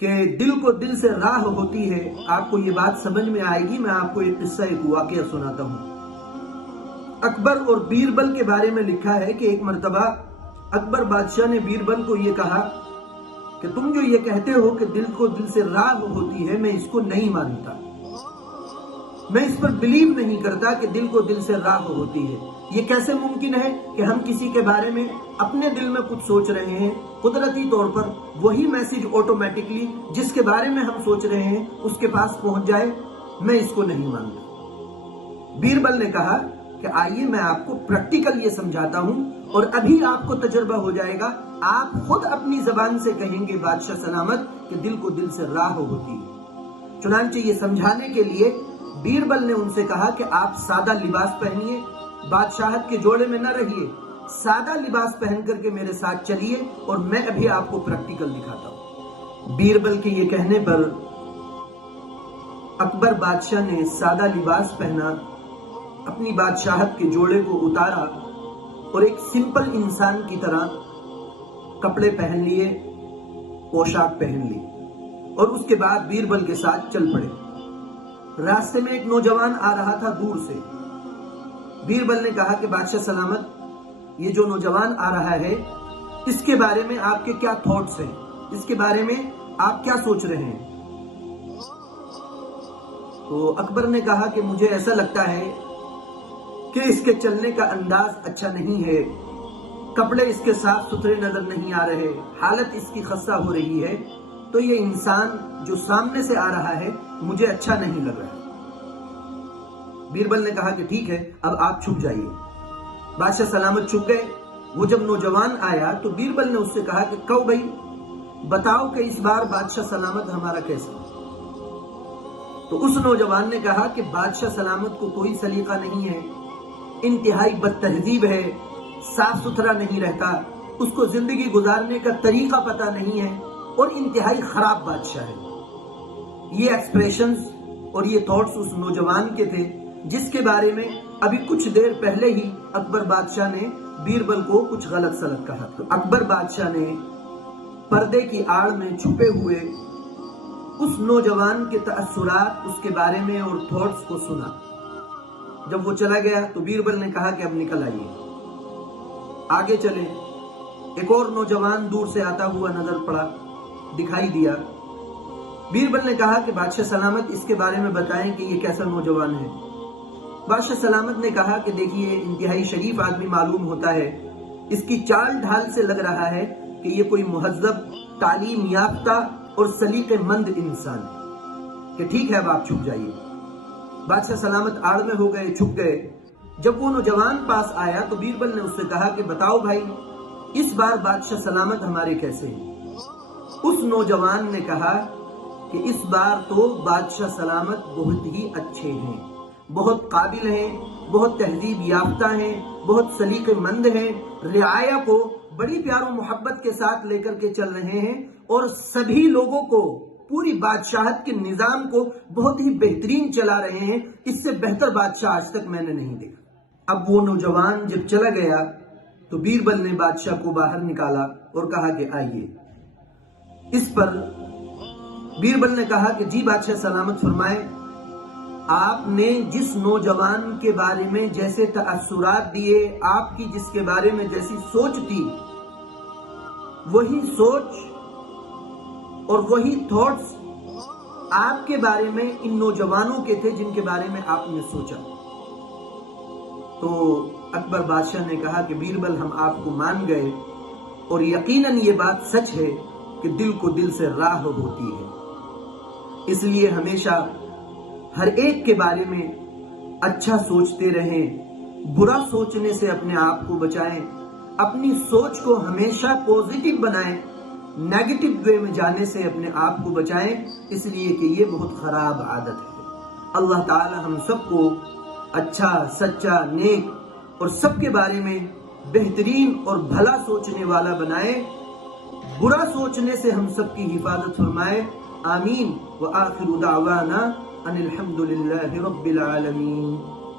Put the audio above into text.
کہ دل کو دل سے راہ ہوتی ہے، آپ کو یہ بات سمجھ میں آئے گی۔ میں آپ کو ایک قصہ، ایک واقعہ سناتا ہوں۔ اکبر اور بیربل کے بارے میں لکھا ہے کہ ایک مرتبہ اکبر بادشاہ نے بیربل کو یہ کہا کہ تم جو یہ کہتے ہو کہ دل کو دل سے راہ ہوتی ہے، میں اس کو نہیں مانتا، میں اس پر بلیو نہیں کرتا کہ دل کو دل سے راہ ہوتی ہے۔ یہ کیسے ممکن ہے کہ ہم کسی کے بارے میں اپنے دل میں کچھ سوچ رہے ہیں، قدرتی طور پر وہی میسج آٹومیٹکلی جس کے بارے میں ہم سوچ رہے ہیں اس کے پاس پہنچ جائے؟ میں اس کو نہیں مانتا۔ بیربل نے کہا کہ آئیے میں آپ کو پریکٹیکل یہ سمجھاتا ہوں، اور ابھی آپ کو تجربہ ہو جائے گا، آپ خود اپنی زبان سے کہیں گے بادشاہ سلامت کہ دل کو دل سے راہ ہوتی ہے۔ چنانچہ یہ سمجھانے کے لیے بیربل نے ان سے کہا کہ آپ سادہ لباس پہنیے، بادشاہت کے جوڑے میں نہ رہیے، سادہ لباس پہن کر کے میرے ساتھ چلیے اور میں ابھی آپ کو پریکٹیکل دکھاتا ہوں۔ بیربل کے یہ کہنے پر اکبر بادشاہ نے سادہ لباس پہنا، اپنی بادشاہت کے جوڑے کو اتارا اور ایک سمپل انسان کی طرح کپڑے پہن لیے، پوشاک پہن لی، اور اس کے بعد بیربل کے ساتھ چل پڑے۔ راستے میں ایک نوجوان آ رہا تھا دور سے۔ بیربل نے کہا کہ بادشاہ سلامت، یہ جو نوجوان آ رہا ہے اس کے بارے میں آپ کے کیا تھاٹس ہیں، اس کے بارے میں آپ کیا سوچ رہے ہیں؟ تو اکبر نے کہا کہ مجھے ایسا لگتا ہے کہ اس کے چلنے کا انداز اچھا نہیں ہے، کپڑے اس کے صاف ستھرے نظر نہیں آ رہے، حالت اس کی خستہ ہو رہی ہے، تو یہ انسان جو سامنے سے آ رہا ہے مجھے اچھا نہیں لگ رہا۔ بیربل نے کہا کہ ٹھیک ہے، اب آپ چھپ جائیے۔ بادشاہ سلامت چھپ گئے۔ وہ جب نوجوان آیا تو بیربل نے اس سے کہا کہ کہو بھائی بتاؤ کہ اس بار بادشاہ سلامت ہمارا کیسا؟ تو اس نوجوان نے کہا کہ بادشاہ سلامت کو کوئی سلیقہ نہیں ہے، انتہائی بد تہذیب ہے، صاف ستھرا نہیں رہتا، اس کو زندگی گزارنے کا طریقہ پتہ نہیں ہے، اور انتہائی خراب بادشاہ ہے۔ یہ ایکسپریشنز اور یہ تھاٹس اس نوجوان کے تھے جس کے بارے میں ابھی کچھ دیر پہلے ہی اکبر بادشاہ نے بیربل کو کچھ غلط سلط کہا۔ تو اکبر بادشاہ نے پردے کی آڑ میں چھپے ہوئے اس نوجوان کے تأثرات، اس کے بارے میں اور تھاٹس کو سنا۔ جب وہ چلا گیا تو بیربل نے کہا کہ اب نکل آئیے، آگے چلیں۔ ایک اور نوجوان دور سے آتا ہوا نظر پڑا، دکھائی دیا۔ بیربل نے کہا کہ بادشاہ سلامت اس کے بارے میں بتائیں کہ یہ کیسا نوجوان ہے۔ بادشاہ سلامت نے کہا کہ دیکھیے انتہائی شریف آدمی معلوم ہوتا ہے، اس کی چال ڈھال سے لگ رہا ہے کہ یہ کوئی مہذب، تعلیم یافتہ اور سلیقے مند انسان ہے، کہ ٹھیک ہے اب آپ چھپ جائیے۔ بادشاہ سلامت آڑ میں ہو گئے، چھپ گئے۔ جب وہ نوجوان پاس آیا تو بیربل نے اس سے کہا کہ بتاؤ بھائی اس بار بادشاہ سلامت ہمارے کیسے ہیں؟ اس نوجوان نے کہا کہ اس بار تو بادشاہ سلامت بہت ہی اچھے ہیں، بہت قابل ہیں، بہت تہذیب یافتہ ہیں، بہت سلیقے مند ہیں، رعایا کو بڑی پیار و محبت کے ساتھ لے کر کے چل رہے ہیں، اور سبھی لوگوں کو، پوری بادشاہت کے نظام کو بہت ہی بہترین چلا رہے ہیں۔ اس سے بہتر بادشاہ آج تک میں نے نہیں دیکھا۔ اب وہ نوجوان جب چلا گیا تو بیربل نے بادشاہ کو باہر نکالا اور کہا کہ آئیے۔ اس پر بیربل نے کہا کہ جی بادشاہ سلامت فرمائیں، آپ نے جس نوجوان کے بارے میں جیسے تأثرات دیے، آپ کی جس کے بارے میں جیسی سوچ تھی، وہی سوچ اور وہی تھاٹس آپ کے بارے میں ان نوجوانوں کے تھے جن کے بارے میں آپ نے سوچا۔ تو اکبر بادشاہ نے کہا کہ بیربل ہم آپ کو مان گئے، اور یقیناً یہ بات سچ ہے کہ دل کو دل سے راہ ہوتی ہے، اس لیے ہمیشہ ہر ایک کے بارے میں اچھا سوچتے رہیں، برا سوچنے سے اپنے آپ کو بچائیں، اپنی سوچ کو ہمیشہ پوزیٹو بنائیں، نیگیٹو وے میں جانے سے اپنے آپ کو بچائیں، اس لیے کہ یہ بہت خراب عادت ہے۔ اللہ تعالی ہم سب کو اچھا، سچا، نیک اور سب کے بارے میں بہترین اور بھلا سوچنے والا بنائے، برا سوچنے سے ہم سب کی حفاظت فرمائے۔ آمین۔ وآخر دعوانا ان الحمد للہ رب العالمین۔